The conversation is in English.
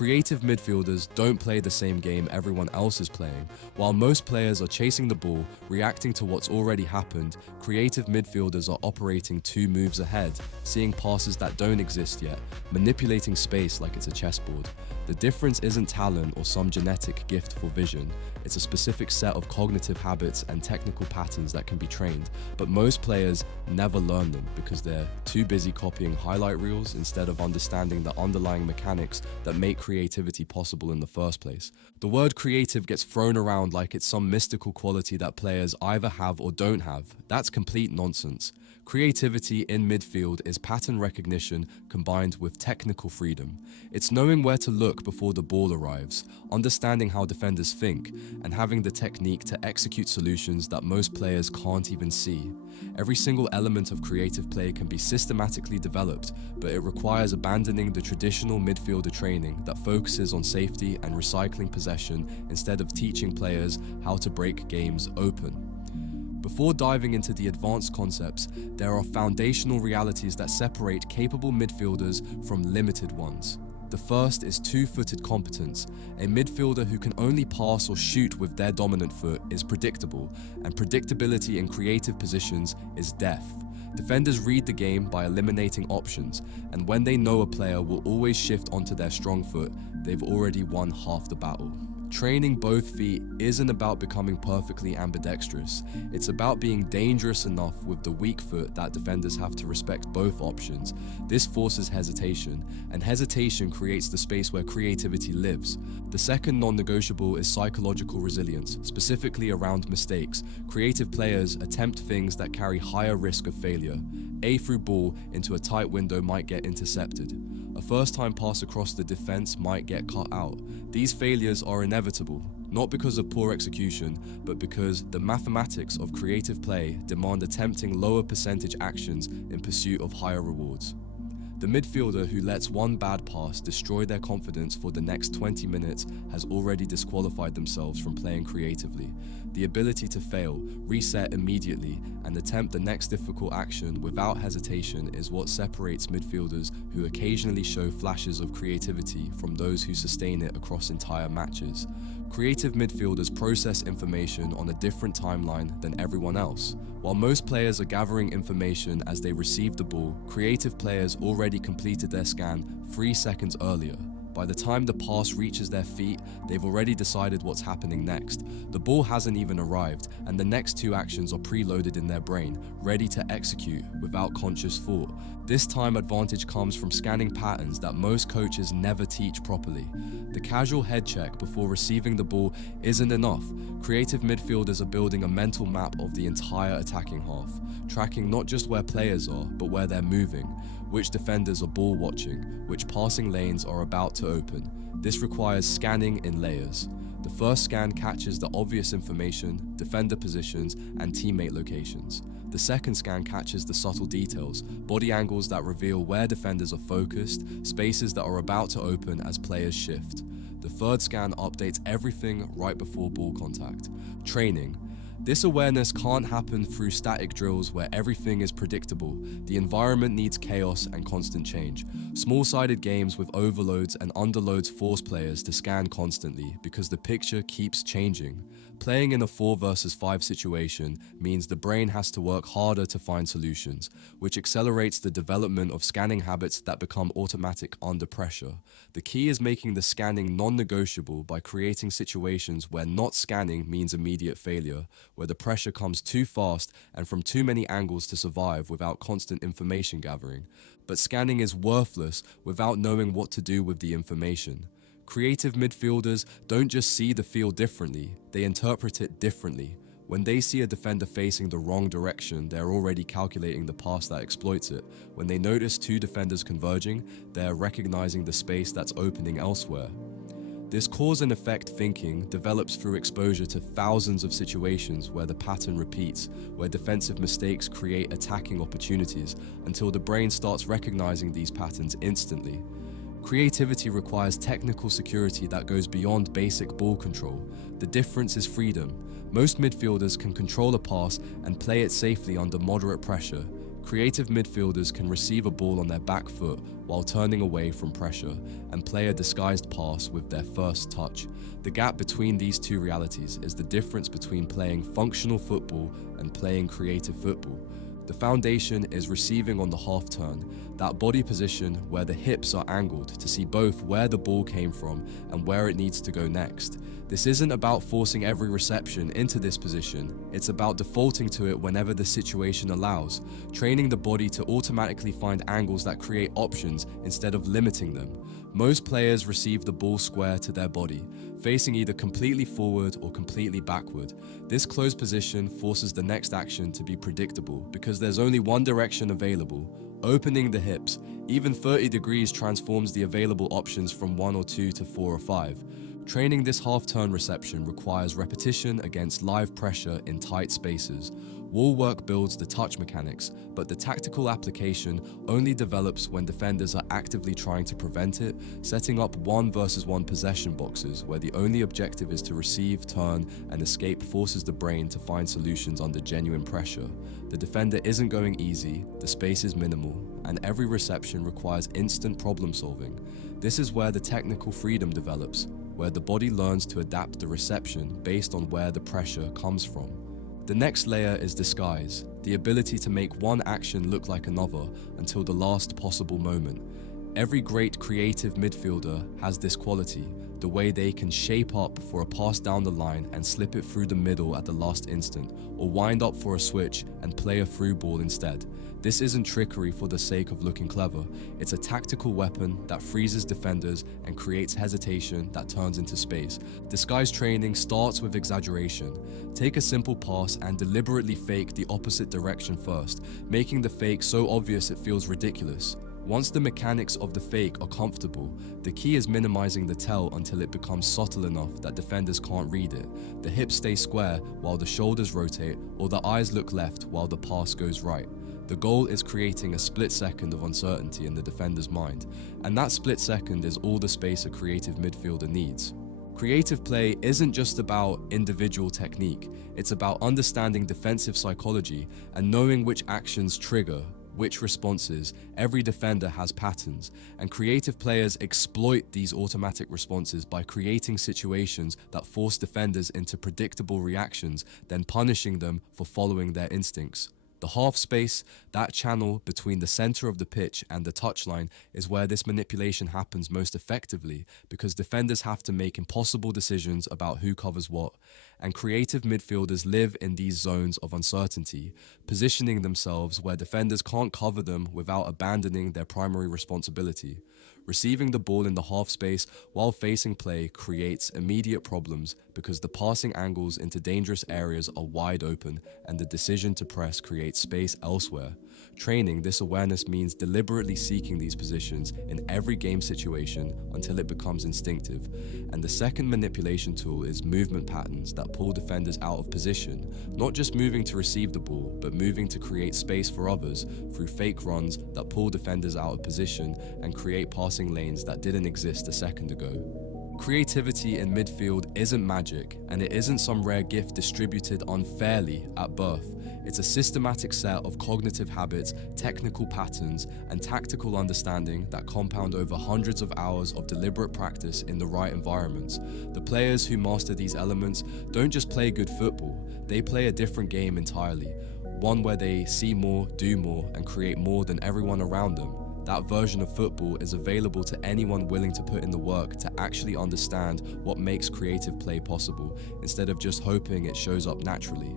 Creative midfielders don't play the same game everyone else is playing. While most players are chasing the ball, reacting to what's already happened, creative midfielders are operating 2 moves ahead, seeing passes that don't exist yet, manipulating space like it's a chessboard. The difference isn't talent or some genetic gift for vision. It's a specific set of cognitive habits and technical patterns that can be trained, but most players never learn them because they're too busy copying highlight reels instead of understanding the underlying mechanics that make creativity possible in the first place. The word creative gets thrown around like it's some mystical quality that players either have or don't have. That's complete nonsense. Creativity in midfield is pattern recognition combined with technical freedom. It's knowing where to look before the ball arrives, understanding how defenders think, and having the technique to execute solutions that most players can't even see. Every single element of creative play can be systematically developed, but it requires abandoning the traditional midfielder training that focuses on safety and recycling possession instead of teaching players how to break games open. Before diving into the advanced concepts, there are foundational realities that separate capable midfielders from limited ones. The first is two-footed competence. A midfielder who can only pass or shoot with their dominant foot is predictable, and predictability in creative positions is death. Defenders read the game by eliminating options, and when they know a player will always shift onto their strong foot, they've already won half the battle. Training both feet isn't about becoming perfectly ambidextrous. It's about being dangerous enough with the weak foot that defenders have to respect both options. This forces hesitation, and hesitation creates the space where creativity lives. The second non-negotiable is psychological resilience, specifically around mistakes. Creative players attempt things that carry higher risk of failure. A through ball into a tight window might get intercepted. A first-time pass across the defense might get cut out. These failures are inevitable, not because of poor execution, but because the mathematics of creative play demand attempting lower percentage actions in pursuit of higher rewards. The midfielder who lets one bad pass destroy their confidence for the next 20 minutes has already disqualified themselves from playing creatively. The ability to fail, reset immediately, and attempt the next difficult action without hesitation is what separates midfielders who occasionally show flashes of creativity from those who sustain it across entire matches. Creative midfielders process information on a different timeline than everyone else. While most players are gathering information as they receive the ball, creative players already completed their scan 3 seconds earlier. By the time the pass reaches their feet, they've already decided what's happening next. The ball hasn't even arrived, and the next 2 actions are preloaded in their brain, ready to execute without conscious thought. This time advantage comes from scanning patterns that most coaches never teach properly. The casual head check before receiving the ball isn't enough. Creative midfielders are building a mental map of the entire attacking half, tracking not just where players are, but where they're moving, which defenders are ball watching, which passing lanes are about to open. This requires scanning in layers. The first scan catches the obvious information, defender positions, and teammate locations. The second scan catches the subtle details, body angles that reveal where defenders are focused, spaces that are about to open as players shift. The third scan updates everything right before ball contact. Training. This awareness can't happen through static drills where everything is predictable. The environment needs chaos and constant change. Small-sided games with overloads and underloads force players to scan constantly because the picture keeps changing. Playing in a 4 versus 5 situation means the brain has to work harder to find solutions, which accelerates the development of scanning habits that become automatic under pressure. The key is making the scanning non-negotiable by creating situations where not scanning means immediate failure, where the pressure comes too fast and from too many angles to survive without constant information gathering. But scanning is worthless without knowing what to do with the information. Creative midfielders don't just see the field differently, they interpret it differently. When they see a defender facing the wrong direction, they're already calculating the pass that exploits it. When they notice 2 defenders converging, they're recognizing the space that's opening elsewhere. This cause and effect thinking develops through exposure to thousands of situations where the pattern repeats, where defensive mistakes create attacking opportunities, until the brain starts recognizing these patterns instantly. Creativity requires technical security that goes beyond basic ball control. The difference is freedom. Most midfielders can control a pass and play it safely under moderate pressure. Creative midfielders can receive a ball on their back foot while turning away from pressure and play a disguised pass with their first touch. The gap between these two realities is the difference between playing functional football and playing creative football. The foundation is receiving on the half turn, that body position where the hips are angled to see both where the ball came from and where it needs to go next. This isn't about forcing every reception into this position, it's about defaulting to it whenever the situation allows, training the body to automatically find angles that create options instead of limiting them. Most players receive the ball square to their body, facing either completely forward or completely backward. This closed position forces the next action to be predictable because there's only one direction available, opening the hips. Even 30 degrees transforms the available options from 1 or 2 to 4 or 5. Training this half-turn reception requires repetition against live pressure in tight spaces. Wall work builds the touch mechanics, but the tactical application only develops when defenders are actively trying to prevent it, setting up 1-versus-1 possession boxes where the only objective is to receive, turn, and escape forces the brain to find solutions under genuine pressure. The defender isn't going easy, the space is minimal, and every reception requires instant problem solving. This is where the technical freedom develops, where the body learns to adapt the reception based on where the pressure comes from. The next layer is disguise, the ability to make one action look like another until the last possible moment. Every great creative midfielder has this quality, the way they can shape up for a pass down the line and slip it through the middle at the last instant, or wind up for a switch and play a through ball instead. This isn't trickery for the sake of looking clever, it's a tactical weapon that freezes defenders and creates hesitation that turns into space. Disguise training starts with exaggeration. Take a simple pass and deliberately fake the opposite direction first, making the fake so obvious it feels ridiculous. Once the mechanics of the fake are comfortable, the key is minimizing the tell until it becomes subtle enough that defenders can't read it. The hips stay square while the shoulders rotate, or the eyes look left while the pass goes right. The goal is creating a split second of uncertainty in the defender's mind, and that split second is all the space a creative midfielder needs. Creative play isn't just about individual technique, it's about understanding defensive psychology and knowing which actions trigger which responses. Every defender has patterns, and creative players exploit these automatic responses by creating situations that force defenders into predictable reactions, then punishing them for following their instincts. The half space, that channel between the center of the pitch and the touchline, is where this manipulation happens most effectively because defenders have to make impossible decisions about who covers what, and creative midfielders live in these zones of uncertainty, positioning themselves where defenders can't cover them without abandoning their primary responsibility. Receiving the ball in the half space while facing play creates immediate problems because the passing angles into dangerous areas are wide open and the decision to press creates space elsewhere. Training this awareness means deliberately seeking these positions in every game situation until it becomes instinctive. And the second manipulation tool is movement patterns that pull defenders out of position, not just moving to receive the ball, but moving to create space for others through fake runs that pull defenders out of position and create passing lanes that didn't exist a second ago. Creativity in midfield isn't magic, and it isn't some rare gift distributed unfairly at birth. It's a systematic set of cognitive habits, technical patterns, and tactical understanding that compound over hundreds of hours of deliberate practice in the right environments. The players who master these elements don't just play good football, they play a different game entirely, one where they see more, do more, and create more than everyone around them. That version of football is available to anyone willing to put in the work to actually understand what makes creative play possible, instead of just hoping it shows up naturally.